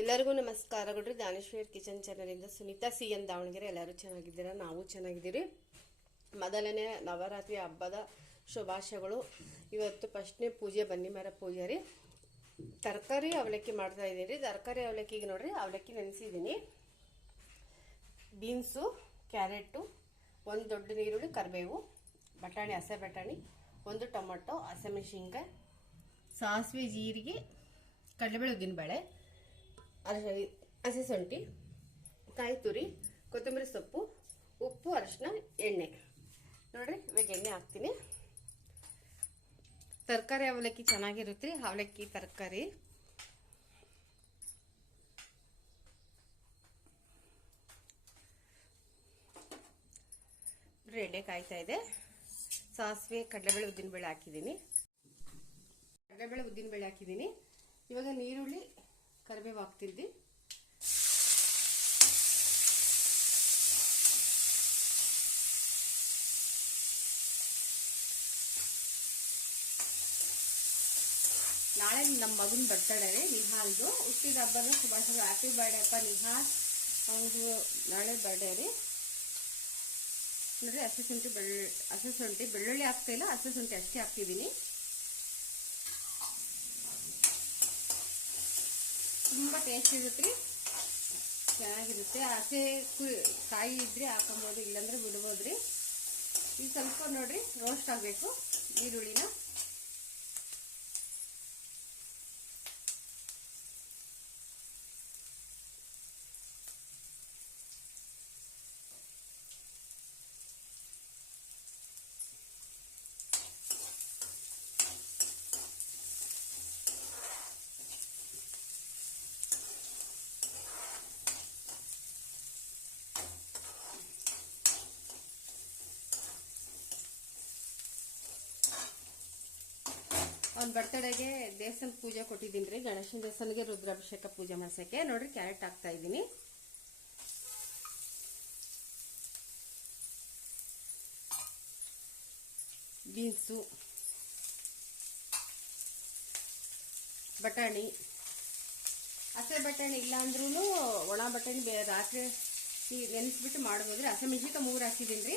ಎಲ್ಲರಿಗೂ ನಮಸ್ಕಾರಗಳು ದಾನೇಶ್ವರ್ ಕಿಚನ್ ಚಾನಲಿಂದ ಸುನೀತಾ ಸಿ ಎನ್ ದಾವಣಗೆರೆ ಎಲ್ಲರೂ ಚೆನ್ನಾಗಿದ್ದೀರಾ? ನಾವು ಚೆನ್ನಾಗಿದ್ದೀರಿ. ಮೊದಲನೇ ನವರಾತ್ರಿ ಹಬ್ಬದ ಶುಭಾಶಯಗಳು. ಇವತ್ತು ಫಸ್ಟ್ನೇ ಪೂಜೆ ಬನ್ನಿ ಮರ ಪೂಜೆ ರೀ ತರಕಾರಿ ಅವಲಕ್ಕಿ ಮಾಡ್ತಾ ಇದ್ದೀನಿ ತರಕಾರಿ ಅವಲಕ್ಕಿಗೆ ನೋಡ್ರಿ, ಅವಲಕ್ಕಿ ನೆನೆಸಿದ್ದೀನಿ. ಬೀನ್ಸು, ಕ್ಯಾರೆಟು, ಒಂದು ದೊಡ್ಡ ನೀರುಳ್ಳಿ ಕರಿಬೇವು, ಬಟಾಣಿ, ಹಸೆ ಬಟಾಣಿ, ಒಂದು ಟೊಮೊಟೊ ಹಸಿಮೆಣಸಿನ್ಕಾಯಿ ಸಾಸಿವೆ, ಜೀರಿಗೆ, ಕಡಲೆಬೇಳೆ, ಉದ್ದಿನಬೇಳೆ ಹಸಿ ಶುಂಠಿ ಕಾಯಿ ತುರಿ ಕೊತ್ತಂಬರಿ ಸೊಪ್ಪು, ಉಪ್ಪು, ಅರಿಶಿನ, ಎಣ್ಣೆ. ನೋಡ್ರಿ, ಇವಾಗ ಎಣ್ಣೆ ಹಾಕ್ತೀನಿ. ತರಕಾರಿ ಅವಲಕ್ಕಿ ಚೆನ್ನಾಗಿರುತ್ತೆ. ಅವಲಕ್ಕಿ, ತರಕಾರಿ. ಎಣ್ಣೆ ಕಾಯ್ತಾ ಇದೆ. ಸಾಸಿವೆ, ಕಡಲೆಬೇಳೆ, ಉದ್ದಿನಬೇಳೆ ಹಾಕಿದ್ದೀನಿ. ಕಡಲೆಬೇಳೆ, ಉದ್ದಿನಬೇಳೆ ಹಾಕಿದ್ದೀನಿ. ಇವಾಗ ನೀರುಳ್ಳಿ ಕರಿಬೇವು ಹಾಕ್ತಿದ್ವಿ ನಾಳೆ ನಮ್ಮ ಮಗನ ಬರ್ತಡೇ ನಿಹಾಲ್ದು. ಹುಟ್ಟಿದ ಹಬ್ಬದ ಶುಭಾಶಯ. ಹ್ಯಾಪಿ ಬರ್ಡೇ ಅಪ್ಪ ನಿಹಾಲ್. ಅವನು ನಾಳೆ ಬರ್ಡೇ ರೀ. ಅಂದರೆ ಹಸಿ ಶುಂಠಿ ಬೆಳ್ಳು ಹಸಿ ಶುಂಠಿ ಬೆಳ್ಳುಳ್ಳಿ ಹಾಕ್ತಾ ಇಲ್ಲ ಹಸಿ ಶುಂಠಿ ಅಷ್ಟೇ ಹಾಕ್ತಿದ್ದೀನಿ ತುಂಬ ಟೇಸ್ಟ್ ಇರುತ್ತೆ ರೀ. ಚೆನ್ನಾಗಿರುತ್ತೆ. ಹಸೆ ಕಾಯಿ ಇದ್ರೆ ಹಾಕೊಬೋದು ಇಲ್ಲಾಂದ್ರೆ ಬಿಡ್ಬೋದು ರೀ. ಈಗ ಸ್ವಲ್ಪ ನೋಡ್ರಿ ರೋಸ್ಟ್ ಆಗಬೇಕು, ಈರುಳ್ಳಿನ. ಅವ್ನ ಬರ್ತಡೆಗೆ ದೇವಸ್ಥಾನ ಪೂಜೆ ಕೊಟ್ಟಿದ್ದೀನಿ ರೀ. ಗಣೇಶನ ದೇವಸ್ಥಾನಗೆ ರುದ್ರಾಭಿಷೇಕ ಪೂಜೆ ಮಾಡ್ಸೋಕ್ಕೆ. ನೋಡ್ರಿ ಕ್ಯಾರೆಟ್ ಹಾಕ್ತಾ ಇದ್ದೀನಿ. ಬೀನ್ಸು, ಬಟಾಣಿ. ಹಸೆ ಬಟಾಣಿ ಇಲ್ಲಾಂದ್ರೂ ಒಣ ಬಟಾಣಿ ರಾತ್ರಿ ನೆನೆಸ್ಬಿಟ್ಟು ಮಾಡ್ಬೋದು ರೀ. ಹಸಿಮೆಣ್ಸಿನ್ಕಾಯಿ ಮೂರು ಹಾಕಿದ್ದೀನಿ ರೀ.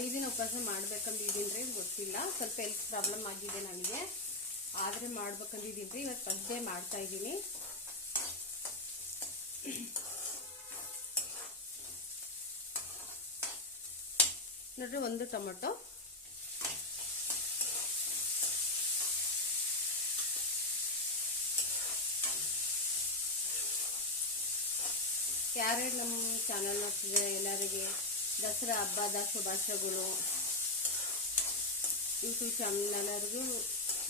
ಐದು ದಿನ ಉಪವಾಸ ಮಾಡ್ಬೇಕಂದಿದ್ದೀನಿ ಗೊತ್ತಿಲ್ಲ. ಸ್ವಲ್ಪ ಹೆಲ್ತ್ ಪ್ರಾಬ್ಲಮ್ ಆಗಿದೆ ನನಗೆ. ಆದರೆ ಮಾಡ್ಬೇಕಂದಿದ್ದೀನಿ ಇವತ್ತು ಫಸ್ಟ್ ಮಾಡ್ತಾ ಇದ್ದೀನಿ. ನೋಡ್ರಿ, ಒಂದು ಟೊಮೊಟೊ. ಯಾರ್ಯಾರು ನಮ್ಮ ಚಾನಲ್ ನೋಡ್ತಿದ್ದಾರೆ ಎಲ್ಲರಿಗೆ? ದಸರಾ ಹಬ್ಬದ ಶುಭಾಶಯಗಳು. ಯೂಟ್ಯೂಬ್ ಚಾನಲ್ ಎಲ್ಲರಿಗೂ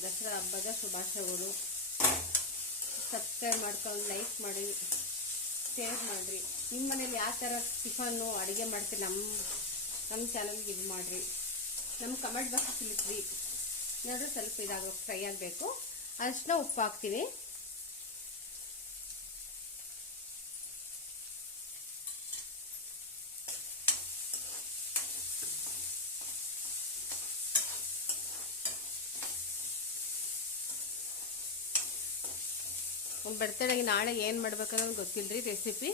ದಸರಾ ಹಬ್ಬದ ಶುಭಾಶಯಗಳು. ಸಬ್ಸ್ಕ್ರೈಬ್ ಮಾಡ್ಕೊಂಡು ಲೈಕ್ ಮಾಡಿ ಶೇರ್ ಮಾಡಿರಿ. ನಿಮ್ಮ ಮನೇಲಿ ಯಾವ ಥರ ಟಿಫನ್ನು ಅಡುಗೆ ಮಾಡ್ತೀರಿ? ನಮ್ಮ ನಮ್ಮ ಚಾನಲ್ಗೆ ಇದು ಮಾಡಿರಿ. ನಮ್ಮ ಕಮೆಂಟ್ ಬಾಕ್ಸ್ ತಿಳಿಸ್ರಿ. ನೋಡ್ರಿ ಸ್ವಲ್ಪ ಇದಾಗ ಫ್ರೈ ಆಗಬೇಕು. ಅರಿಶಿನ ಉಪ್ಪು ಹಾಕ್ತೀನಿ ಬರ್ತಡೆಗೆ ನಾಳೆ ಏನು ಮಾಡ್ಬೇಕನ್ನೋದು ಗೊತ್ತಿಲ್ಲರಿ ರೆಸಿಪಿ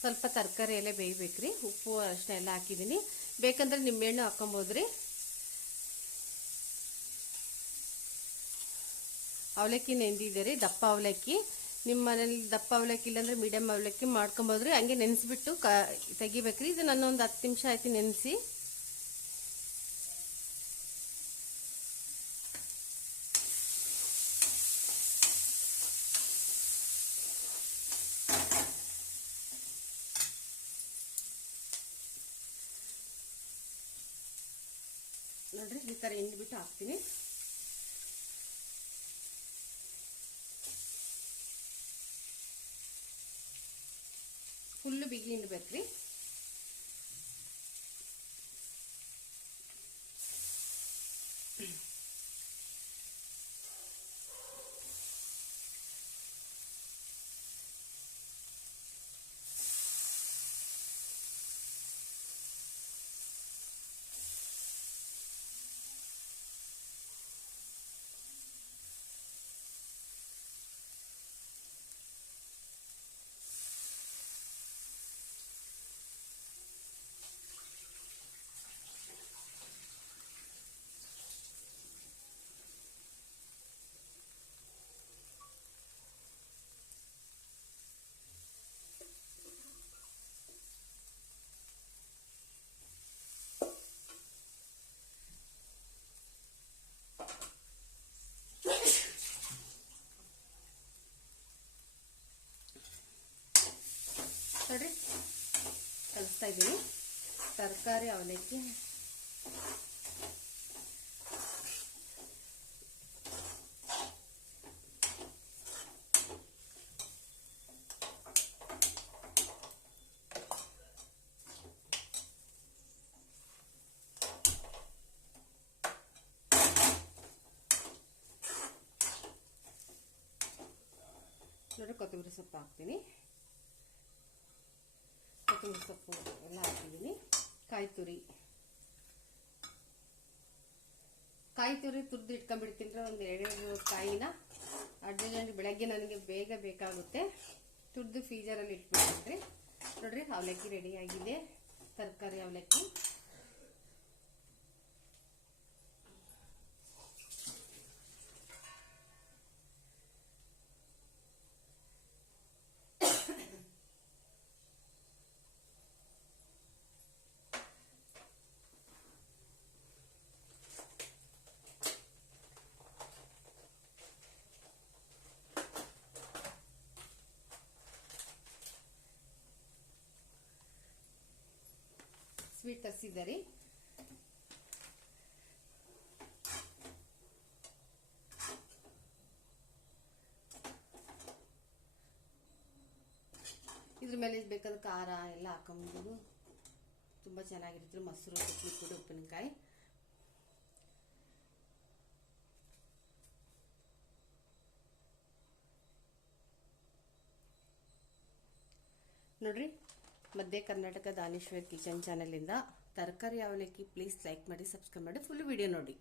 ಸ್ವಲ್ಪ ತರಕಾರಿ ಎಲ್ಲ ಬೇಯ್ಬೇಕ್ರಿ. ಉಪ್ಪು ಅಷ್ಟೇ ಎಲ್ಲ ಹಾಕಿದ್ದೀನಿ. ಬೇಕಂದ್ರೆ ನಿಂಬೆಹಣ್ಣು ಹಾಕೊಬೋದ್ರಿ ಅವಲಕ್ಕಿ ನೆಂದಿದೆ ದಪ್ಪ ಅವಲಕ್ಕಿ. ನಿಮ್ಮ ಮನೇಲಿ ದಪ್ಪ ಅವಲಕ್ಕಿ ಇಲ್ಲಾಂದ್ರೆ ಮೀಡಿಯಮ್ ಅವಲಕ್ಕಿ ಮಾಡ್ಕೊಂಬೋದ್ರಿ. ಹಂಗೆ ನೆನೆಸ್ಬಿಟ್ಟು ಕ, ತೆಗಿಬೇಕ್ರಿ. ಇದು ನನ್ನೊಂದು ಹತ್ತು ನಿಮಿಷ ಆಯ್ತು ನೆನೆಸಿ. ನೋಡ್ರಿ, ಈ ಥರ ಹಿಂಡ್ಬಿಟ್ಟು ಹಾಕ್ತೀನಿ. ಫುಲ್ಲು ಬಿಗಿ ಹಿಂಡ್ಬೇಕ್ರಿ ಇದ್ದೀನಿ ತರಕಾರಿ ಅವಲಕ್ಕಿ. ನೋಡಿ ಕೊತ್ತಂಬರಿ ಸೊಪ್ಪು ಹಾಕ್ತೀನಿ. ಕೊತ್ತಂಬರಿ ಸೊಪ್ಪು ಎಲ್ಲ ಹಾಕಿದ್ದೀನಿ ಕಾಯಿ ತುರಿ ಕಾಯಿ ತುರಿ ತುರ್ದು ಇಟ್ಕೊಂಡ್ಬಿಡ್ತೀನಿ ಒಂದು ಎರಡೆರಡು ಕಾಯಿನ ಅರ್ಜೆಂಟ್ ಬೆಳಗ್ಗೆ ನನಗೆ ಬೇಗ ಬೇಕಾಗುತ್ತೆ. ತುರಿದು ಫ್ರೀಜರಲ್ಲಿ ಇಟ್ಬಿಡ್ತೀನಿ. ನೋಡ್ರಿ, ಅವಲಕ್ಕಿ ರೆಡಿಯಾಗಿದೆ ತರಕಾರಿ ಅವಲಕ್ಕಿ. ಸ್ವೀಟ್ ರೀ ಇದ್ರ ಮೇಲೆ ಬೇಕಾದ ಖಾರ ಎಲ್ಲ ಹಾಕೊಂಬೋದು ತುಂಬ ಚೆನ್ನಾಗಿರುತ್ತೆ ಮೊಸರು ಪುಡಿ ಉಪ್ಪಿನಕಾಯಿ. ನೋಡ್ರಿ. ಮಧ್ಯ ಕರ್ನಾಟಕ ದಾನೇಶ್ವರ್ ಕಿಚನ್ ಚಾನಲಿಂದ ತರಕಾರಿ ಅವಲಕ್ಕಿ ಪ್ಲೀಸ್ ಲೈಕ್ ಮಾಡಿ ಸಬ್ಸ್ಕ್ರೈಬ್ ಮಾಡಿ ಫುಲ್ ವಿಡಿಯೋ ನೋಡಿ.